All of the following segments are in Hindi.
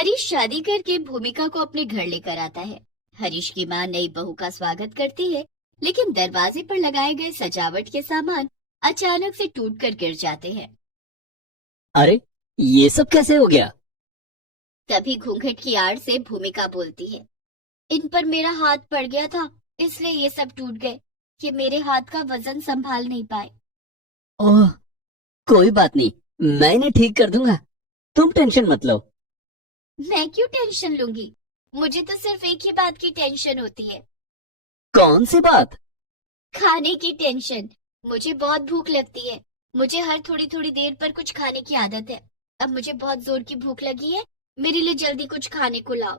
हरीश शादी करके भूमिका को अपने घर लेकर आता है। हरीश की माँ नई बहू का स्वागत करती है, लेकिन दरवाजे पर लगाए गए सजावट के सामान अचानक से टूटकर गिर जाते हैं। अरे, ये सब कैसे हो गया? तभी घूंघट की आड़ से भूमिका बोलती है, इन पर मेरा हाथ पड़ गया था, इसलिए ये सब टूट गए। ये मेरे हाथ का वजन संभाल नहीं पाए। ओह, कोई बात नहीं, मैं इन्हें ठीक कर दूंगा। तुम टेंशन मत लो। मैं क्यों टेंशन लूंगी? मुझे तो सिर्फ एक ही बात की टेंशन होती है, कौन सी बात? खाने की टेंशन। मुझे बहुत भूख लगती है। मुझे हर थोड़ी थोड़ी देर पर कुछ खाने की आदत है। अब मुझे बहुत जोर की भूख लगी है, मेरे लिए जल्दी कुछ खाने को लाओ।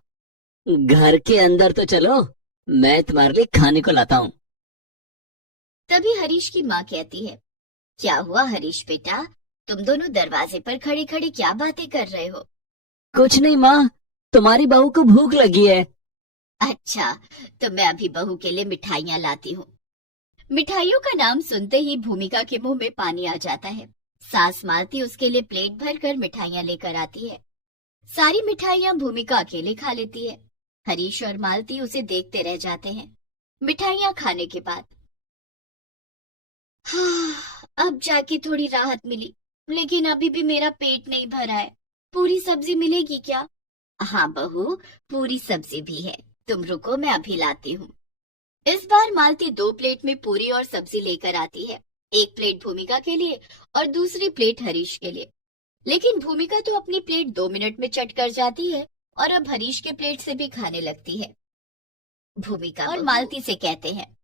घर के अंदर तो चलो, मैं तुम्हारे लिए खाने को लाता हूँ। तभी हरीश की माँ कहती है, क्या हुआ हरीश बेटा, तुम दोनों दरवाजे पर खड़े खड़े क्या बातें कर रहे हो? कुछ नहीं माँ, तुम्हारी बहू को भूख लगी है। अच्छा, तो मैं अभी बहू के लिए मिठाइयाँ लाती हूँ। मिठाइयों का नाम सुनते ही भूमिका के मुंह में पानी आ जाता है। सास मालती उसके लिए प्लेट भर कर मिठाइयाँ लेकर आती है। सारी मिठाइयाँ भूमिका अकेले खा लेती है। हरीश और मालती उसे देखते रह जाते हैं। मिठाइयाँ खाने के बाद अब जाके थोड़ी राहत मिली, लेकिन अभी भी मेरा पेट नहीं भरा है। पूरी सब्जी मिलेगी क्या? हाँ बहू, पूरी सब्जी भी है, तुम रुको मैं अभी लाती हूँ। इस बार मालती 2 प्लेट में पूरी और सब्जी लेकर आती है। एक प्लेट भूमिका के लिए और दूसरी प्लेट हरीश के लिए। लेकिन भूमिका तो अपनी प्लेट 2 मिनट में चट कर जाती है और अब हरीश के प्लेट से भी खाने लगती है। भूमिका और मालती से कहते हैं,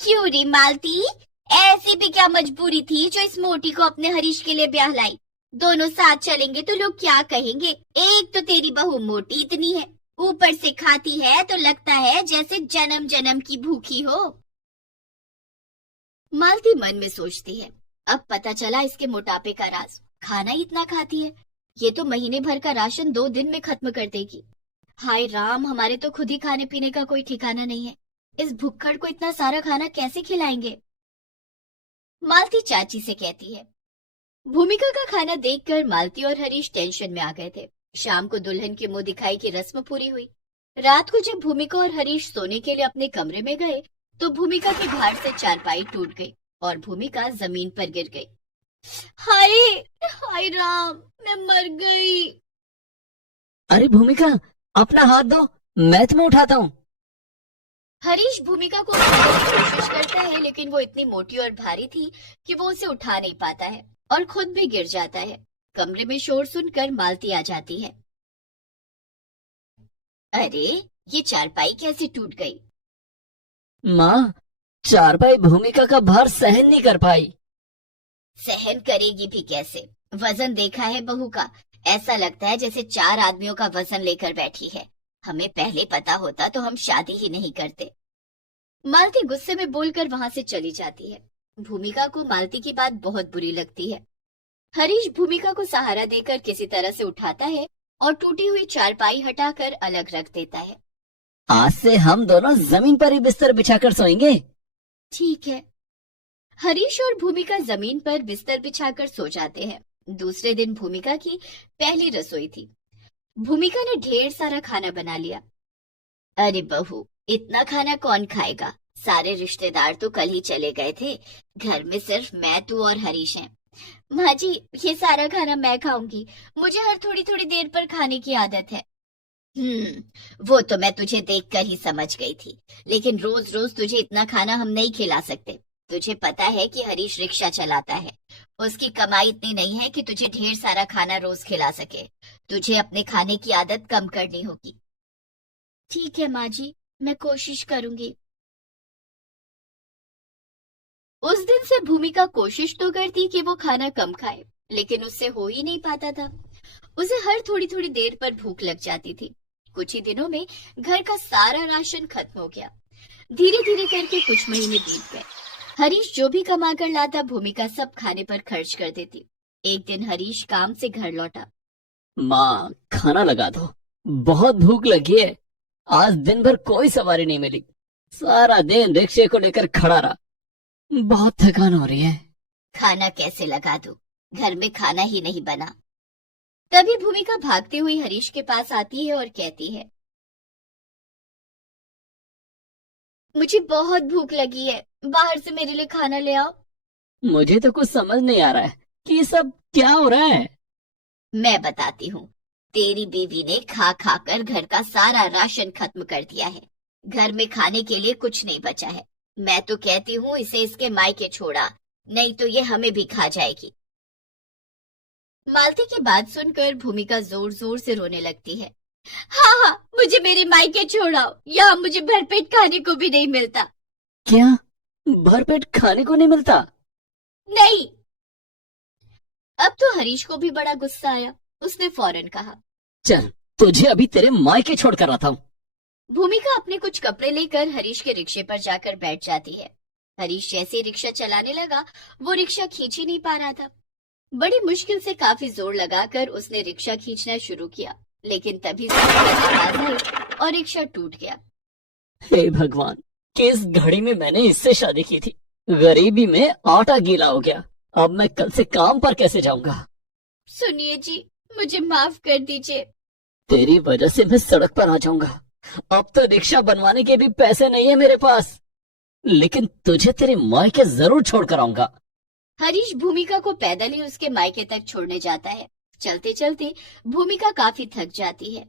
क्यों रे मालती, ऐसी भी क्या मजबूरी थी जो इस मोटी को अपने हरीश के लिए ब्याह लाई? दोनों साथ चलेंगे तो लोग क्या कहेंगे? एक तो तेरी बहू मोटी इतनी है, ऊपर से खाती है तो लगता है जैसे जन्म जन्म की भूखी हो। मालती मन में सोचती है, अब पता चला इसके मोटापे का राज, खाना ही इतना खाती है। ये तो महीने भर का राशन 2 दिन में खत्म कर देगी। हाय राम, हमारे तो खुद ही खाने पीने का कोई ठिकाना नहीं है। इस भुक्कड़ को इतना सारा खाना कैसे खिलाएंगे? मालती चाची से कहती है। भूमिका का खाना देखकर मालती और हरीश टेंशन में आ गए थे। शाम को दुल्हन के मुंह दिखाई की रस्म पूरी हुई। रात को जब भूमिका और हरीश सोने के लिए अपने कमरे में गए, तो भूमिका की भार से चारपाई टूट गई और भूमिका जमीन पर गिर गई। हाय हाय राम, मैं मर गई। अरे भूमिका, अपना हाथ दो, मैं तुम्हें उठाता हूँ। हरीश भूमिका को उठाने की कोशिश करता है, लेकिन वो इतनी मोटी और भारी थी कि वो उसे उठा नहीं पाता है और खुद भी गिर जाता है। कमरे में शोर सुनकर मालती आ जाती है। अरे, ये चारपाई कैसे टूट गई? माँ, चारपाई भूमिका का भार सहन नहीं कर पाई। सहन करेगी भी कैसे? वजन देखा है बहू का, ऐसा लगता है जैसे 4 आदमियों का वजन लेकर बैठी है। हमें पहले पता होता तो हम शादी ही नहीं करते। मालती गुस्से में बोलकर वहां से चली जाती है। भूमिका को मालती की बात बहुत बुरी लगती है। हरीश भूमिका को सहारा देकर किसी तरह से उठाता है और टूटी हुई चारपाई हटाकर अलग रख देता है। आज से हम दोनों जमीन पर ही बिस्तर बिछाकर सोएंगे। ठीक है। हरीश और भूमिका जमीन पर बिस्तर बिछाकर सो जाते हैं। दूसरे दिन भूमिका की पहली रसोई थी। भूमिका ने ढेर सारा खाना बना लिया। अरे बहू, इतना खाना कौन खाएगा? सारे रिश्तेदार तो कल ही चले गए थे, घर में सिर्फ मैं, तू और हरीश हैं। माँ जी, ये सारा खाना मैं खाऊंगी, मुझे हर थोड़ी थोड़ी देर पर खाने की आदत है। वो तो मैं तुझे देखकर ही समझ गई थी, लेकिन रोज रोज तुझे इतना खाना हम नहीं खिला सकते। तुझे पता है कि हरीश रिक्शा चलाता है, उसकी कमाई इतनी नहीं है कि तुझे ढेर सारा खाना रोज खिला सके। तुझे अपने खाने की आदत कम करनी होगी। ठीक है माँ जी, मैं कोशिश करूंगी। उस दिन से भूमिका कोशिश तो करती कि वो खाना कम खाए, लेकिन उससे हो ही नहीं पाता था। उसे हर थोड़ी थोड़ी देर पर भूख लग जाती थी। कुछ ही दिनों में घर का सारा राशन खत्म हो गया। धीरे धीरे करके कुछ महीने बीत गए। हरीश जो भी कमा कर लाता भूमिका सब खाने पर खर्च कर देती। एक दिन हरीश काम से घर लौटा। माँ, खाना लगा दो, बहुत भूख लगी है। आज दिन भर कोई सवारी नहीं मिली, सारा दिन रिक्शे को लेकर खड़ा रहा। बहुत थकान हो रही है। खाना कैसे लगा दूं? घर में खाना ही नहीं बना। तभी भूमिका भागती हुई हरीश के पास आती है और कहती है, मुझे बहुत भूख लगी है, बाहर से मेरे लिए खाना ले आओ। मुझे तो कुछ समझ नहीं आ रहा है कि ये सब क्या हो रहा है। मैं बताती हूँ। तेरी बीवी ने खा खा कर घर का सारा राशन खत्म कर दिया है। घर में खाने के लिए कुछ नहीं बचा है। मैं तो कहती हूँ इसे इसके मायके छोड़ा, नहीं तो ये हमें भी खा जाएगी। मालती की बात सुनकर भूमिका जोर जोर से रोने लगती है। हाँ हाँ, मुझे मेरे मायके छोड़ाओ, यहाँ मुझे भरपेट खाने को भी नहीं मिलता। क्या भरपेट खाने को नहीं मिलता? नहीं। अब तो हरीश को भी बड़ा गुस्सा आया। उसने फौरन कहा, चल तुझे अभी तेरे मायके छोड़ कर आता हूँ। भूमिका अपने कुछ कपड़े लेकर हरीश के रिक्शे पर जाकर बैठ जाती है। हरीश जैसे ही रिक्शा चलाने लगा, वो रिक्शा खींच ही नहीं पा रहा था। बड़ी मुश्किल से काफी जोर लगाकर उसने रिक्शा खींचना शुरू किया, लेकिन तभी से आवाज आई और रिक्शा टूट गया। हे भगवान, किस घड़ी में मैंने इससे शादी की थी। गरीबी में आटा गीला हो गया। अब मैं कल से काम पर कैसे जाऊंगा? सुनिए जी, मुझे माफ कर दीजिए। तेरी वजह से मैं सड़क पर आ जाऊंगा। अब तो रिक्शा बनवाने के भी पैसे नहीं है मेरे पास, लेकिन तुझे तेरे मायके जरूर छोड़ कर आऊंगा। हरीश भूमिका को पैदल ही उसके मायके तक छोड़ने जाता है। चलते चलते भूमिका काफी थक जाती है।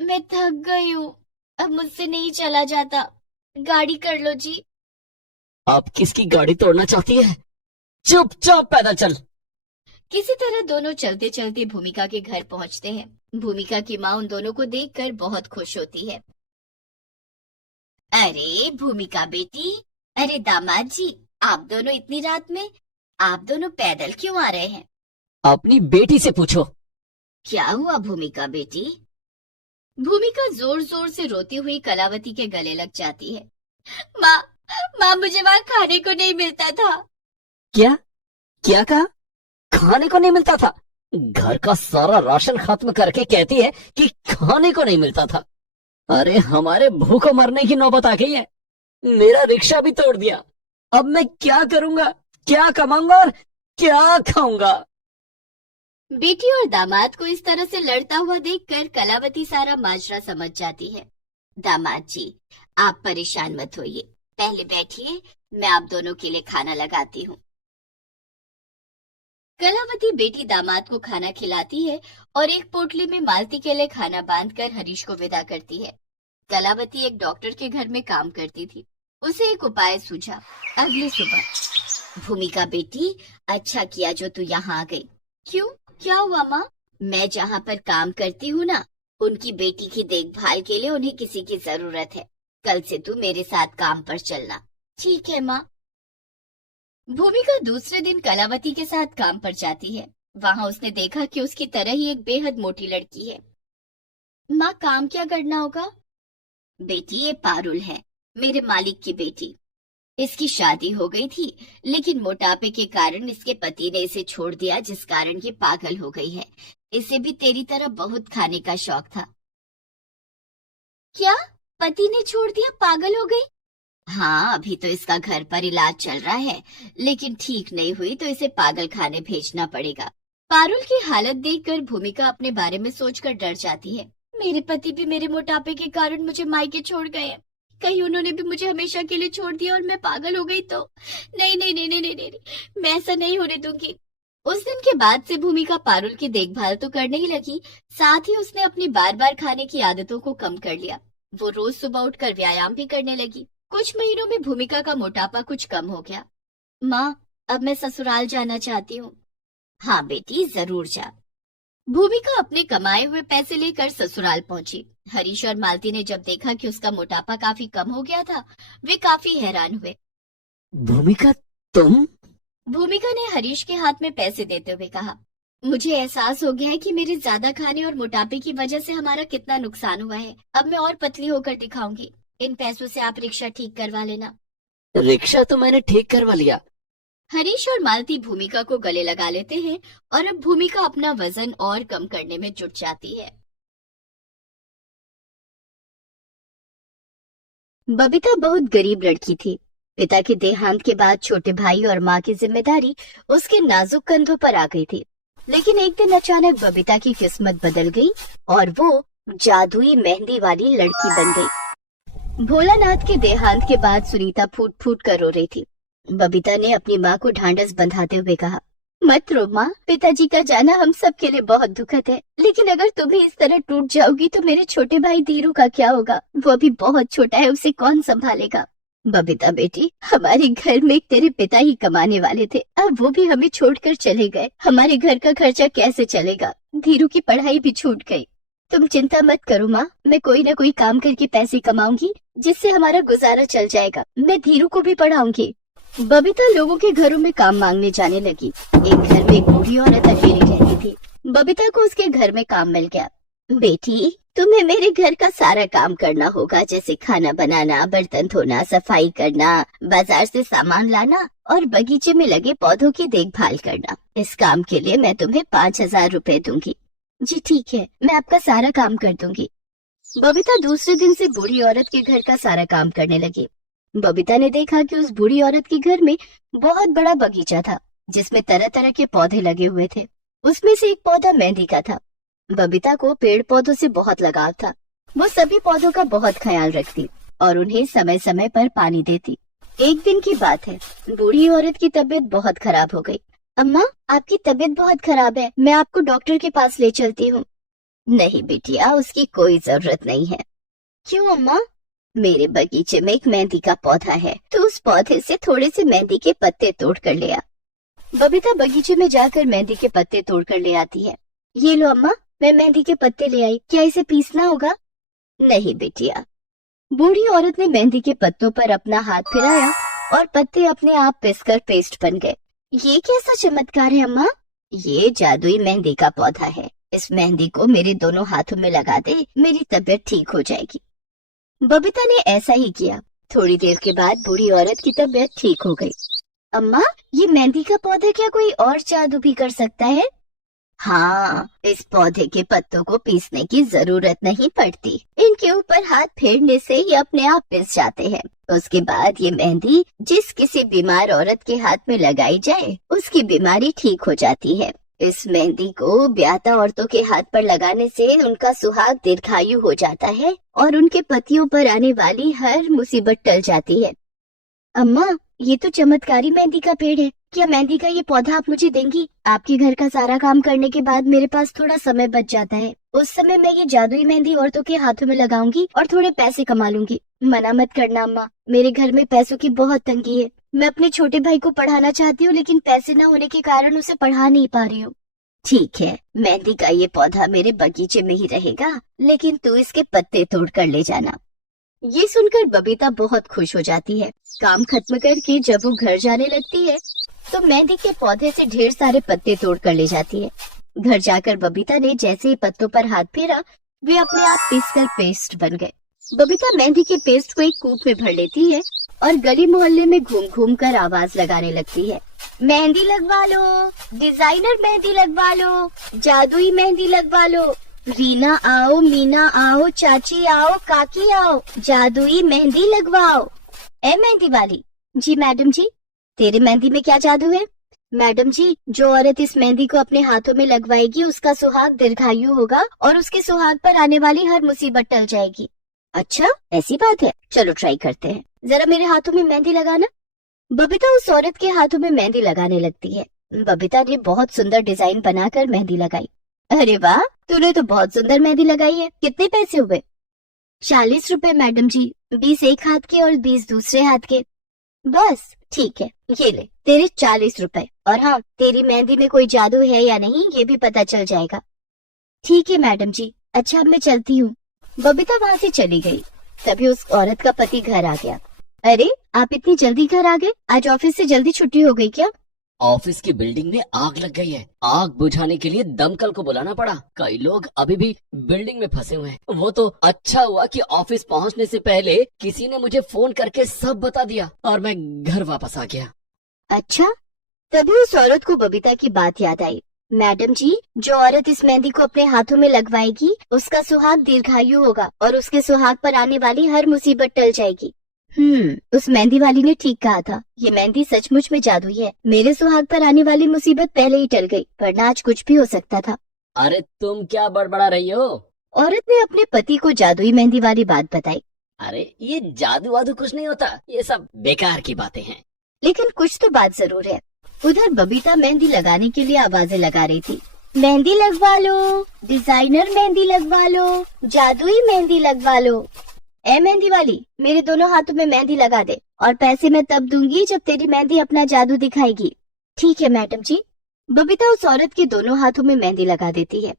मैं थक गई हूँ, अब मुझसे नहीं चला जाता, गाड़ी कर लो जी। आप किसकी गाड़ी तोड़ना चाहती है? चुपचाप पैदल चल। किसी तरह दोनों चलते चलते भूमिका के घर पहुंचते हैं। भूमिका की माँ उन दोनों को देखकर बहुत खुश होती है। अरे भूमिका बेटी, अरे दामाद जी, आप दोनों इतनी रात में, आप दोनों पैदल क्यों आ रहे हैं? अपनी बेटी से पूछो। क्या हुआ भूमिका बेटी? भूमिका जोर जोर से रोती हुई कलावती के गले लग जाती है। माँ, माँ, मुझे वहाँ खाने को नहीं मिलता था। क्या क्या कहा? खाने को नहीं मिलता था? घर का सारा राशन खत्म करके कहती है कि खाने को नहीं मिलता था। अरे हमारे भूखों मरने की नौबत आ गई है। मेरा रिक्शा भी तोड़ दिया। अब मैं क्या करूंगा? क्या कमाऊंगा और क्या खाऊंगा? बेटी और दामाद को इस तरह से लड़ता हुआ देखकर कलावती सारा माजरा समझ जाती है। दामाद जी, आप परेशान मत होइए, पहले बैठिए, मैं आप दोनों के लिए खाना लगाती हूँ। कलावती बेटी दामाद को खाना खिलाती है और एक पोटली में मालती के लिए खाना बांधकर हरीश को विदा करती है। कलावती एक डॉक्टर के घर में काम करती थी। उसे एक उपाय सूझा। अगली सुबह, भूमिका बेटी, अच्छा किया जो तू यहाँ आ गई। क्यों, क्या हुआ माँ? मैं जहाँ पर काम करती हूँ ना, उनकी बेटी की देखभाल के लिए उन्हें किसी की जरूरत है। कल से तू मेरे साथ काम पर चलना। ठीक है माँ। भूमिका दूसरे दिन कलावती के साथ काम पर जाती है। वहाँ उसने देखा कि उसकी तरह ही एक बेहद मोटी लड़की है। माँ, काम क्या करना होगा? बेटी, ये पारुल है, मेरे मालिक की बेटी। इसकी शादी हो गई थी, लेकिन मोटापे के कारण इसके पति ने इसे छोड़ दिया, जिस कारण ये पागल हो गई है। इसे भी तेरी तरह बहुत खाने का शौक था। क्या? पति ने छोड़ दिया, पागल हो गई? हाँ, अभी तो इसका घर पर इलाज चल रहा है, लेकिन ठीक नहीं हुई तो इसे पागल खाने भेजना पड़ेगा। पारुल की हालत देखकर भूमिका अपने बारे में सोचकर डर जाती है। मेरे पति भी मेरे मोटापे के कारण मुझे मायके छोड़ गए हैं। कहीं उन्होंने भी मुझे हमेशा के लिए छोड़ दिया और मैं पागल हो गई तो? नहीं नहीं नहीं नहीं नहीं, नहीं, नहीं, मैं ऐसा नहीं होने दूंगी। उस दिन के बाद से भूमिका पारुल की देखभाल तो करने ही लगी, साथ ही उसने अपनी बार बार खाने की आदतों को कम कर लिया। वो रोज सुबह उठकर व्यायाम भी करने लगी। कुछ महीनों में भूमिका का मोटापा कुछ कम हो गया। माँ, अब मैं ससुराल जाना चाहती हूँ। हाँ बेटी, जरूर जा। भूमिका अपने कमाए हुए पैसे लेकर ससुराल पहुंची। हरीश और मालती ने जब देखा कि उसका मोटापा काफी कम हो गया था, वे काफी हैरान हुए। भूमिका, तुम? भूमिका ने हरीश के हाथ में पैसे देते हुए कहा, मुझे एहसास हो गया है कि मेरे ज्यादा खाने और मोटापे की वजह से हमारा कितना नुकसान हुआ है। अब मैं और पतली होकर दिखाऊंगी। इन पैसों से आप रिक्शा ठीक करवा लेना। रिक्शा तो मैंने ठीक करवा लिया। हरीश और मालती भूमिका को गले लगा लेते हैं और अब भूमिका अपना वजन और कम करने में जुट जाती है। बबीता बहुत गरीब लड़की थी। पिता के देहांत के बाद छोटे भाई और माँ की जिम्मेदारी उसके नाजुक कंधों पर आ गई थी। लेकिन एक दिन अचानक बबीता की किस्मत बदल गई और वो जादुई मेहंदी वाली लड़की बन गई। भोलानाथ के देहांत के बाद सुनीता फूट फूट कर रो रही थी। बबीता ने अपनी माँ को ढांढस बंधाते हुए कहा, मत रो माँ, पिताजी का जाना हम सब के लिए बहुत दुखद है, लेकिन अगर तुम भी इस तरह टूट जाओगी तो मेरे छोटे भाई धीरू का क्या होगा? वो अभी बहुत छोटा है, उसे कौन संभालेगा? बबीता बेटी, हमारे घर में तेरे पिता ही कमाने वाले थे, अब वो भी हमें छोड़कर चले गए। हमारे घर का खर्चा कैसे चलेगा? धीरू की पढ़ाई भी छूट गई। तुम चिंता मत करो माँ, मैं कोई न कोई काम करके पैसे कमाऊंगी जिससे हमारा गुजारा चल जाएगा। मैं धीरू को भी पढ़ाऊंगी। बबीता लोगों के घरों में काम मांगने जाने लगी। एक घर में एक बूढ़ी औरत अकेली रहती थी। बबीता को उसके घर में काम मिल गया। बेटी, तुम्हें मेरे घर का सारा काम करना होगा, जैसे खाना बनाना, बर्तन धोना, सफाई करना, बाजार से सामान लाना और बगीचे में लगे पौधों की देखभाल करना। इस काम के लिए मैं तुम्हें 5,000 रुपए दूंगी। जी ठीक है, मैं आपका सारा काम कर दूंगी। बबीता दूसरे दिन से बूढ़ी औरत के घर का सारा काम करने लगी। बबीता ने देखा कि उस बूढ़ी औरत के घर में बहुत बड़ा बगीचा था, जिसमें तरह तरह के पौधे लगे हुए थे। उसमें से एक पौधा मेहंदी का था। बबीता को पेड़ पौधों से बहुत लगाव था। वो सभी पौधों का बहुत ख्याल रखती और उन्हें समय समय पर पानी देती। एक दिन की बात है, बूढ़ी औरत की तबीयत बहुत खराब हो गई। अम्मा, आपकी तबीयत बहुत खराब है, मैं आपको डॉक्टर के पास ले चलती हूँ। नहीं बिटिया, उसकी कोई जरूरत नहीं है। क्यों अम्मा? मेरे बगीचे में एक मेहंदी का पौधा है, तो उस पौधे से थोड़े से मेहंदी के पत्ते तोड़ कर ले आ। बबीता बगीचे में जाकर मेहंदी के पत्ते तोड़ कर ले आती है। ये लो अम्मा, मैं मेहंदी के पत्ते ले आई, क्या इसे पीसना होगा? नहीं बिटिया। बूढ़ी औरत ने मेहंदी के पत्तों पर अपना हाथ फिराया और पत्ते अपने आप पिसकर पेस्ट बन गए। ये कैसा चमत्कार है अम्मा? ये जादुई मेहंदी का पौधा है। इस मेहंदी को मेरे दोनों हाथों में लगा दे, मेरी तबीयत ठीक हो जाएगी। बबीता ने ऐसा ही किया। थोड़ी देर के बाद बूढ़ी औरत की तबीयत ठीक हो गई। अम्मा, ये मेहंदी का पौधा क्या कोई और जादू भी कर सकता है? हाँ, इस पौधे के पत्तों को पीसने की जरूरत नहीं पड़ती। इनके ऊपर हाथ फेरने से ये अपने आप पिस जाते हैं। उसके बाद ये मेहंदी जिस किसी बीमार औरत के हाथ में लगाई जाए, उसकी बीमारी ठीक हो जाती है। इस मेहंदी को ब्याता औरतों के हाथ पर लगाने से उनका सुहाग दीर्घायु हो जाता है और उनके पतियों पर आने वाली हर मुसीबत टल जाती है। अम्मा, ये तो चमत्कारी मेहंदी का पेड़ है। क्या मेहंदी का ये पौधा आप मुझे देंगी? आपके घर का सारा काम करने के बाद मेरे पास थोड़ा समय बच जाता है। उस समय मैं ये जादुई मेहंदी औरतों के हाथों में लगाऊंगी और थोड़े पैसे कमा लूंगी। मना मत करना अम्मा, मेरे घर में पैसों की बहुत तंगी है। मैं अपने छोटे भाई को पढ़ाना चाहती हूँ, लेकिन पैसे न होने के कारण उसे पढ़ा नहीं पा रही हूँ। ठीक है, मेहंदी का ये पौधा मेरे बगीचे में ही रहेगा, लेकिन तू इसके पत्ते तोड़ कर ले जाना। ये सुनकर बबीता बहुत खुश हो जाती है। काम खत्म करके जब वो घर जाने लगती है तो मेहंदी के पौधे से ढेर सारे पत्ते तोड़ कर ले जाती है। घर जाकर बबीता ने जैसे ही पत्तों पर हाथ फेरा, वे अपने आप पीसकर पेस्ट बन गए। बबीता मेहंदी के पेस्ट को एक कूप में भर लेती है और गली मोहल्ले में घूम घूम कर आवाज लगाने लगती है, मेहंदी लगवा लो, डिजाइनर मेहंदी लगवा लो, जादुई मेहंदी लगवा लो। रीना आओ, मीना आओ, चाची आओ, काकी आओ, जादुई मेहंदी लगवाओ। ए मेहंदी वाली। जी मैडम जी। तेरे मेहंदी में क्या जादू है? मैडम जी, जो औरत इस मेहंदी को अपने हाथों में लगवाएगी उसका सुहाग दीर्घायु होगा और उसके सुहाग पर आने वाली हर मुसीबत टल जाएगी। अच्छा, ऐसी बात है, चलो ट्राई करते हैं। जरा मेरे हाथों में मेहंदी लगाना। बबीता उस औरत के हाथों में मेहंदी लगाने लगती है। बबीता ने बहुत सुंदर डिजाइन बनाकर मेहंदी लगाई। अरे वाह, तूने तो बहुत सुंदर मेहंदी लगाई है। कितने पैसे हुए? 40 रुपए मैडम जी, 20 एक हाथ के और 20 दूसरे हाथ के। बस ठीक है, ये ले तेरे 40 रुपए। और हाँ, तेरी मेहंदी में कोई जादू है या नहीं ये भी पता चल जाएगा। ठीक है मैडम जी, अच्छा अब मैं चलती हूँ। बबीता वहाँ से चली गई। तभी उस औरत का पति घर आ गया। अरे, आप इतनी जल्दी घर आ गए? आज ऑफिस से जल्दी छुट्टी हो गई क्या? ऑफिस की बिल्डिंग में आग लग गई है। आग बुझाने के लिए दमकल को बुलाना पड़ा। कई लोग अभी भी बिल्डिंग में फंसे हुए हैं। वो तो अच्छा हुआ कि ऑफिस पहुंचने से पहले किसी ने मुझे फोन करके सब बता दिया और मैं घर वापस आ गया। अच्छा, तभी उस औरत को बबीता की बात याद आई। मैडम जी, जो औरत इस मेहंदी को अपने हाथों में लगवाएगी उसका सुहाग दीर्घायु होगा और उसके सुहाग पर आने वाली हर मुसीबत टल जाएगी। उस मेहंदी वाली ने ठीक कहा था, ये मेहंदी सचमुच में जादुई है। मेरे सुहाग पर आने वाली मुसीबत पहले ही टल गई, वरना आज कुछ भी हो सकता था। अरे तुम क्या बड़बड़ा रही हो? औरत ने अपने पति को जादुई मेहंदी वाली बात बताई। अरे ये जादू वादू कुछ नहीं होता, ये सब बेकार की बातें हैं। लेकिन कुछ तो बात जरूर है। उधर बबीता मेहंदी लगाने के लिए आवाजें लगा रही थी। मेहंदी लगवा लो, डिजाइनर मेहंदी लगवा लो, जादुई मेहंदी लगवा लो। ए मेहंदी वाली, मेरे दोनों हाथों में मेहंदी लगा दे, और पैसे मैं तब दूंगी जब तेरी मेहंदी अपना जादू दिखाएगी। ठीक है मैडम जी। बबीता उस औरत के दोनों हाथों में मेहंदी लगा देती है।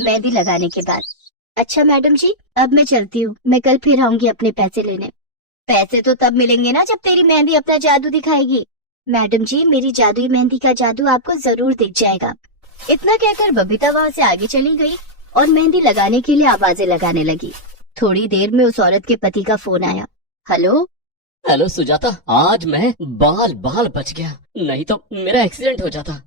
मेहंदी लगाने के बाद, अच्छा मैडम जी, अब मैं चलती हूँ, मैं कल फिर आऊंगी अपने पैसे लेने। पैसे तो तब मिलेंगे ना जब तेरी मेहंदी अपना जादू दिखाएगी। मैडम जी, मेरी जादुई मेहंदी का जादू आपको जरूर दिख जाएगा। इतना कहकर बबीता वहाँ से आगे चली गई और मेहंदी लगाने के लिए आवाजें लगाने लगी। थोड़ी देर में उस औरत के पति का फोन आया। हेलो। हेलो सुजाता, आज मैं बाल बच गया, नहीं तो मेरा एक्सीडेंट हो जाता।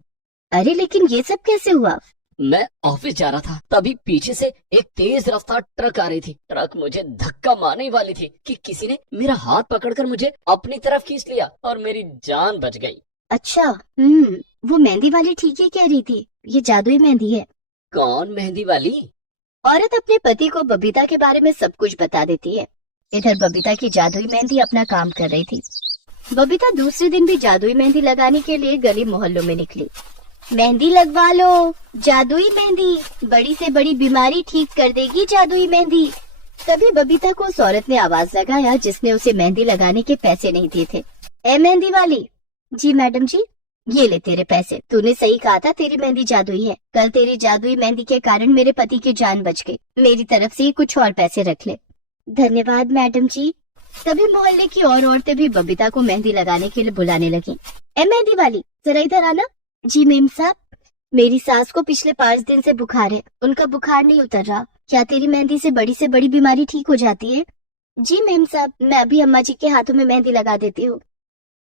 अरे लेकिन ये सब कैसे हुआ? मैं ऑफिस जा रहा था, तभी पीछे से एक तेज रफ्तार ट्रक आ रही थी। ट्रक मुझे धक्का मारने वाली थी कि किसी ने मेरा हाथ पकड़कर मुझे अपनी तरफ खींच लिया और मेरी जान बच गई। अच्छा, वो मेहंदी वाली ठीक ही कह रही थी, ये जादुई मेहंदी है। कौन मेहंदी वाली? औरत अपने पति को बबीता के बारे में सब कुछ बता देती है। इधर बबीता की जादुई मेहंदी अपना काम कर रही थी। बबीता दूसरे दिन भी जादुई मेहंदी लगाने के लिए गली मोहल्लों में निकली। मेहंदी लगवा लो, जादुई मेहंदी, बड़ी से बड़ी बीमारी ठीक कर देगी जादुई मेहंदी। तभी बबीता को उस औरत ने आवाज लगाया जिसने उसे मेहंदी लगाने के पैसे नहीं दिए थे। ए मेहंदी वाली। जी मैडम जी। ये ले तेरे पैसे, तूने सही कहा था, तेरी मेहंदी जादुई है। कल तेरी जादुई मेहंदी के कारण मेरे पति की जान बच गई। मेरी तरफ से कुछ और पैसे रख ले। धन्यवाद मैडम जी। तभी मोहल्ले की और औरतें भी बबीता को मेहंदी लगाने के लिए बुलाने लगी। ए मेहंदी वाली, जरा इधर आना। जी मेम साहब, मेरी सास को पिछले 5 दिन से बुखार है, उनका बुखार नहीं उतर रहा। क्या तेरी मेहंदी से बड़ी बीमारी ठीक हो जाती है? जी मेम साहब, मैं अभी अम्मा जी के हाथों में मेहंदी लगा देती हूँ।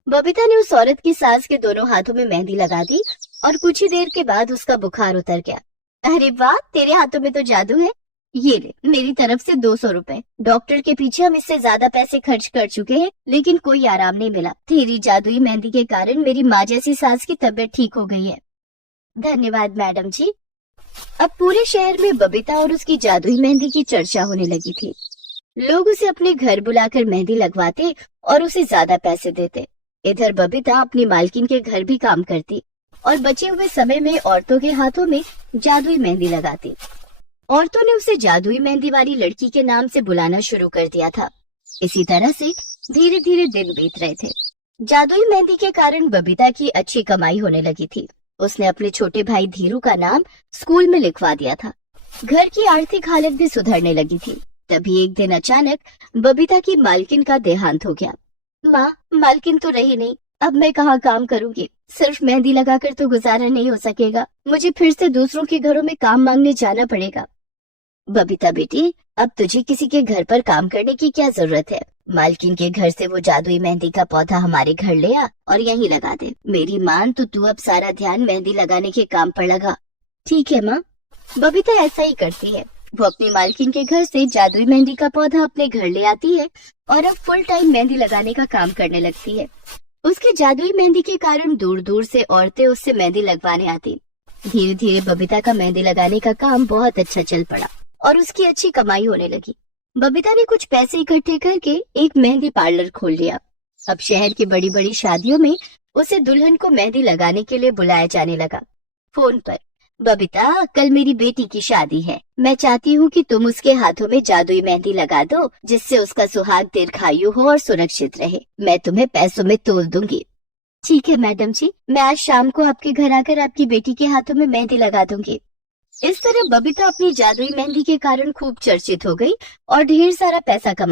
बबीता ने उस औरत की सास के दोनों हाथों में मेहंदी लगा दी और कुछ ही देर के बाद उसका बुखार उतर गया। अरे वाह, तेरे हाथों में तो जादू है। ये ले, मेरी तरफ से 200 रुपए। डॉक्टर के पीछे हम इससे ज्यादा पैसे खर्च कर चुके हैं, लेकिन कोई आराम नहीं मिला। तेरी जादुई मेहंदी के कारण मेरी माँ जैसी सास की तबीयत ठीक हो गई है। धन्यवाद मैडम जी। अब पूरे शहर में बबीता और उसकी जादुई मेहंदी की चर्चा होने लगी थी। लोग उसे अपने घर बुलाकर मेहंदी लगवाते और उसे ज्यादा पैसे देते। इधर बबीता अपनी मालकिन के घर भी काम करती और बचे हुए समय में औरतों के हाथों में जादुई मेहंदी लगाती। औरतों ने उसे जादुई मेहंदी वाली लड़की के नाम से बुलाना शुरू कर दिया था। इसी तरह से धीरे धीरे दिन बीत रहे थे। जादुई मेहंदी के कारण बबीता की अच्छी कमाई होने लगी थी। उसने अपने छोटे भाई धीरू का नाम स्कूल में लिखवा दिया था। घर की आर्थिक हालत भी सुधरने लगी थी। तभी एक दिन अचानक बबीता की मालकिन का देहांत हो गया। माँ, मालकिन तो रही नहीं, अब मैं कहाँ काम करूँगी? सिर्फ मेहंदी लगाकर तो गुजारा नहीं हो सकेगा, मुझे फिर से दूसरों के घरों में काम मांगने जाना पड़ेगा। बबीता बेटी, अब तुझे किसी के घर पर काम करने की क्या जरूरत है? मालकिन के घर से वो जादुई मेहंदी का पौधा हमारे घर ले आ और यहीं लगा दे। मेरी मान, तो तू अब सारा ध्यान मेहंदी लगाने के काम पर लगा। ठीक है माँ। बबीता ऐसा ही करती है। वो अपनी मालकिन के घर से जादुई मेहंदी का पौधा अपने घर ले आती है और अब फुल टाइम मेहंदी लगाने का काम करने लगती है। उसकी जादुई मेहंदी के कारण दूर दूर से औरतें उससे मेहंदी लगवाने आती। धीरे धीरे बबीता का मेहंदी लगाने का काम बहुत अच्छा चल पड़ा और उसकी अच्छी कमाई होने लगी। बबीता ने कुछ पैसे इकट्ठे करके एक मेहंदी पार्लर खोल लिया। अब शहर की बड़ी बड़ी शादियों में उसे दुल्हन को मेहंदी लगाने के लिए बुलाया जाने लगा। फोन पर, बबीता, कल मेरी बेटी की शादी है, मैं चाहती हूँ कि तुम उसके हाथों में जादुई मेहंदी लगा दो, जिससे उसका सुहाग दीर्घायु हो और सुरक्षित रहे। मैं तुम्हें पैसों में तोल दूंगी। ठीक है मैडम जी, मैं आज शाम को आपके घर आकर आपकी बेटी के हाथों में मेहंदी लगा दूंगी। इस तरह बबीता अपनी जादुई मेहंदी के कारण खूब चर्चित हो गई और ढेर सारा पैसा कमा